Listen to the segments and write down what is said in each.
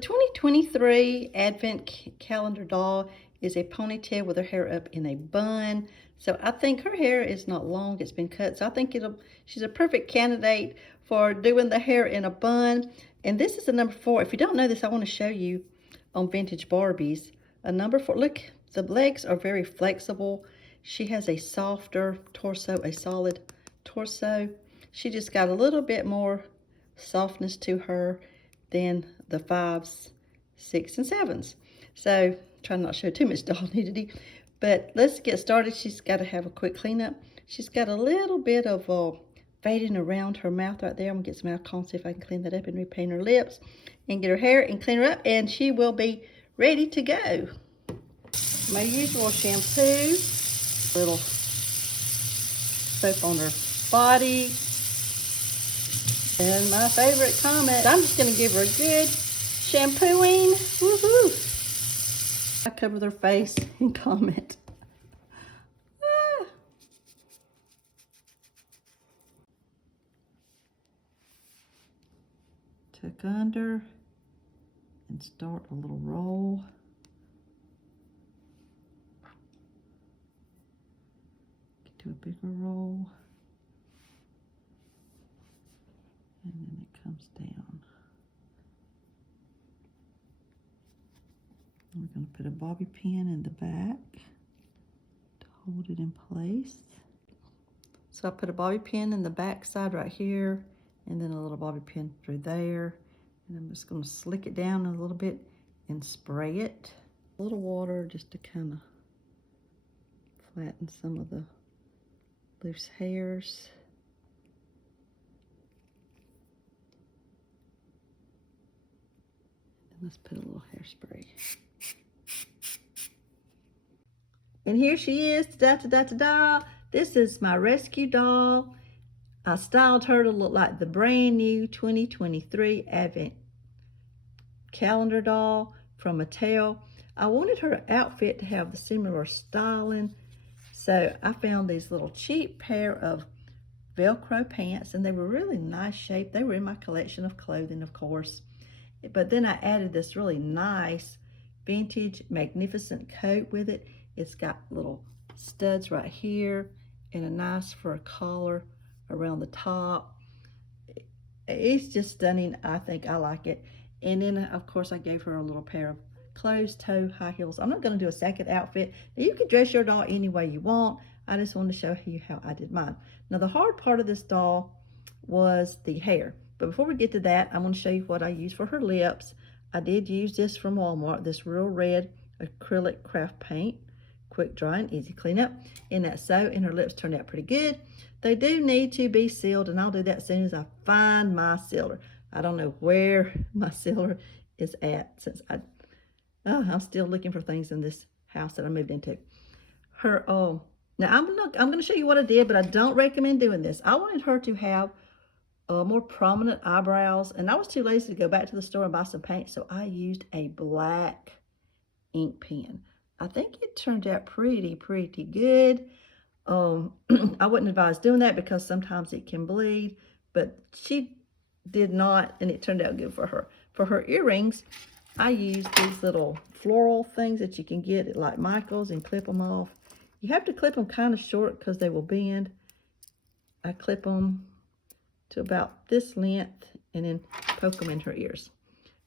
The 2023 Advent calendar doll is a ponytail with her hair up in a bun. So I think her hair is not long, it's been cut. So I think she's a perfect candidate for doing the hair in a bun. And this is a number 4. If you don't know this, I want to show you on vintage Barbies. A number 4, look, the legs are very flexible. She has a softer torso, a solid torso. She just got a little bit more softness to her than the 5s, 6, and 7s. So try not to show too much doll nudity, but let's get started. She's got to have a quick cleanup. She's got a little bit of fading around her mouth right there. I'm gonna get some alcohol, see if I can clean that up and repaint her lips and get her hair and clean her up, and she will be ready to go. My usual shampoo, little soap on her body. And my favorite comment, I'm just going to give her a good shampooing. Woohoo! I cover their face and comment. Ah. Tuck under and start a little roll. Get to a bigger roll. And then it comes down. We're going to put a bobby pin in the back to hold it in place. So I put a bobby pin in the back side right here, and then a little bobby pin through there. And I'm just going to slick it down a little bit and spray it. A little water just to kind of flatten some of the loose hairs. Let's put a little hairspray. And here she is, da-da-da-da-da. This is my rescue doll. I styled her to look like the brand new 2023 Advent calendar doll from Mattel. I wanted her outfit to have the similar styling, so I found these little cheap pair of Velcro pants, and they were really nice shape. They were in my collection of clothing, of course. But then I added this really nice vintage Magnificent Coat with it. It's got little studs right here and a nice fur collar around the top. It's just stunning. I think I like it. And then, of course, I gave her a little pair of closed-toe high heels. I'm not going to do a second outfit. Now, you can dress your doll any way you want. I just wanted to show you how I did mine. Now, the hard part of this doll was the hair. But before we get to that, I'm going to show you what I used for her lips. I did use this from Walmart, this real red acrylic craft paint. Quick dry and easy cleanup. And that's so, and her lips turned out pretty good. They do need to be sealed, and I'll do that as soon as I find my sealer. I don't know where my sealer is at, since I'm still looking for things in this house that I moved into. Now I'm going to show you what I did, but I don't recommend doing this. I wanted her to have more prominent eyebrows, and I was too lazy to go back to the store and buy some paint, so I used a black ink pen. I think it turned out pretty good. I wouldn't advise doing that because sometimes it can bleed, but she did not, and it turned out good for her. For her earrings, I used these little floral things that you can get at like Michael's and clip them off. You have to clip them kind of short because they will bend. I clip them to about this length and then poke them in her ears.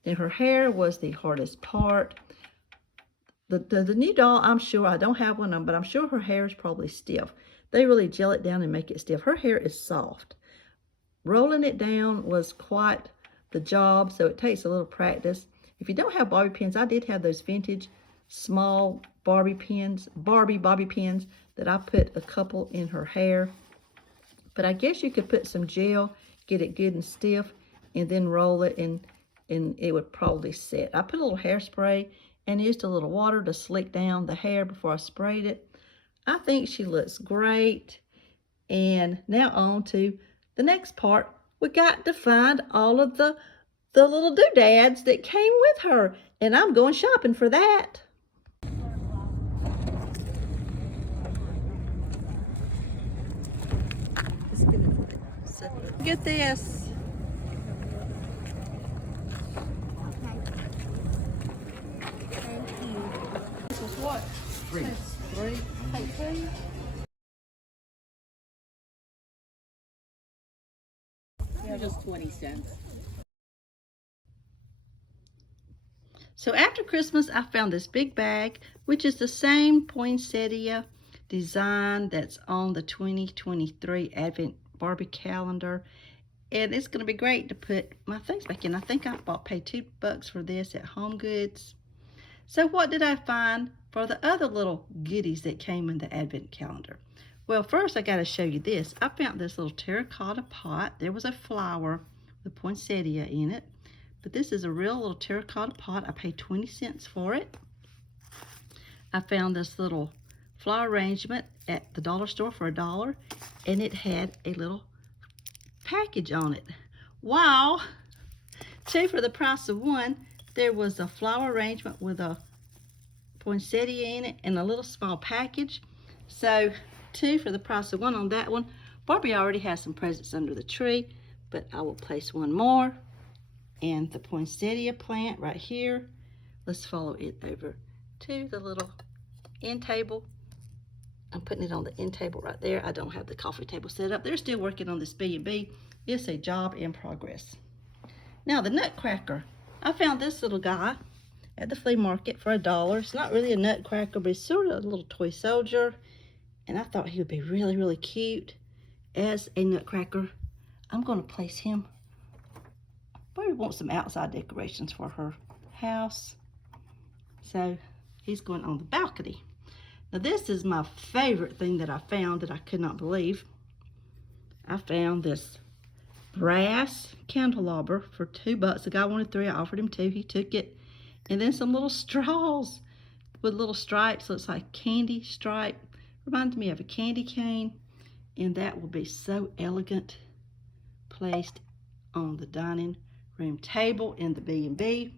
And her hair was the hardest part. The new doll, I'm sure, I don't have one on, but I'm sure her hair is probably stiff. They really gel it down and make it stiff. Her hair is soft. Rolling it down was quite the job, so it takes a little practice. If you don't have bobby pins, I did have those vintage small Barbie pins, bobby pins, that I put a couple in her hair. But I guess you could put some gel, get it good and stiff, and then roll it, and it would probably set. I put a little hairspray and used a little water to slick down the hair before I sprayed it. I think she looks great. And now on to the next part. We got to find all of the little doodads that came with her, and I'm going shopping for that. Get this. Three. Three. Take three. Just 20 cents. So after Christmas, I found this big bag, which is the same poinsettia design that's on the 2023 Advent Barbie calendar. And it's going to be great to put my things back in. I think I paid $2 for this at Home Goods. So what did I find for the other little goodies that came in the Advent calendar? Well, first I got to show you this. I found this little terracotta pot. There was a flower with poinsettia in it. But this is a real little terracotta pot. I paid 20 cents for it. I found this little flower arrangement at the dollar store for $1, and it had a little package on it. Wow! 2 for the price of 1. There was a flower arrangement with a poinsettia in it and a little small package. So 2 for the price of 1 on that one. Barbie already has some presents under the tree, but I will place one more. And the poinsettia plant right here. Let's follow it over to the little end table. I'm putting it on the end table right there. I don't have the coffee table set up. They're still working on this B&B. It's a job in progress. Now the nutcracker. I found this little guy at the flea market for $1. It's not really a nutcracker, but it's sort of a little toy soldier. And I thought he would be really, really cute as a nutcracker. I'm going to place him. Barbie wants some outside decorations for her house. So he's going on the balcony. Now this is my favorite thing that I found that I could not believe. I found this brass candelabra for $2. The guy wanted 3, I offered him 2, he took it. And then some little straws with little stripes, looks like candy stripe. Reminds me of a candy cane. And that will be so elegant placed on the dining room table in the B&B.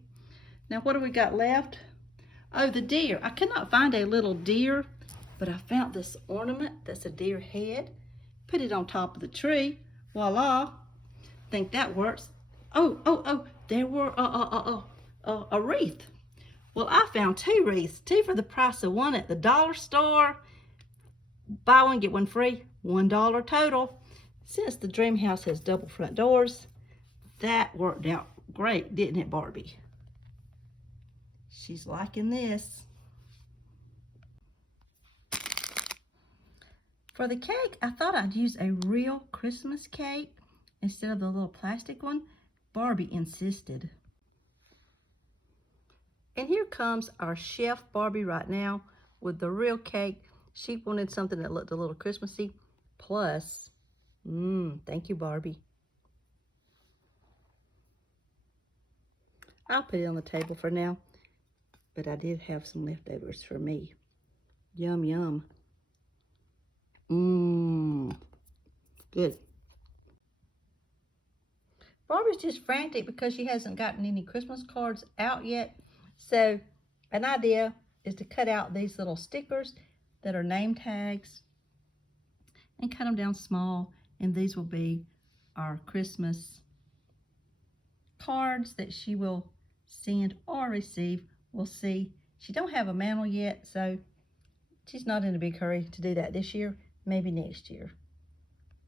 Now what do we got left? Oh, the deer. I could not find a little deer, but I found this ornament that's a deer head. Put it on top of the tree. Voila. Think that works. Oh, there were a wreath. Well, I found 2 wreaths, 2 for the price of 1 at the dollar store. Buy one, get one free, $1 total. Since the dream house has double front doors, that worked out great, didn't it, Barbie? She's liking this. For the cake, I thought I'd use a real Christmas cake instead of the little plastic one. Barbie insisted. And here comes our chef Barbie right now with the real cake. She wanted something that looked a little Christmassy. Plus, thank you, Barbie. I'll put it on the table for now, but I did have some leftovers for me. Yum, yum. Good. Barbie's just frantic because she hasn't gotten any Christmas cards out yet. So an idea is to cut out these little stickers that are name tags and cut them down small. And these will be our Christmas cards that she will send or receive. We'll see. She don't have a mantle yet, so she's not in a big hurry to do that this year. Maybe next year.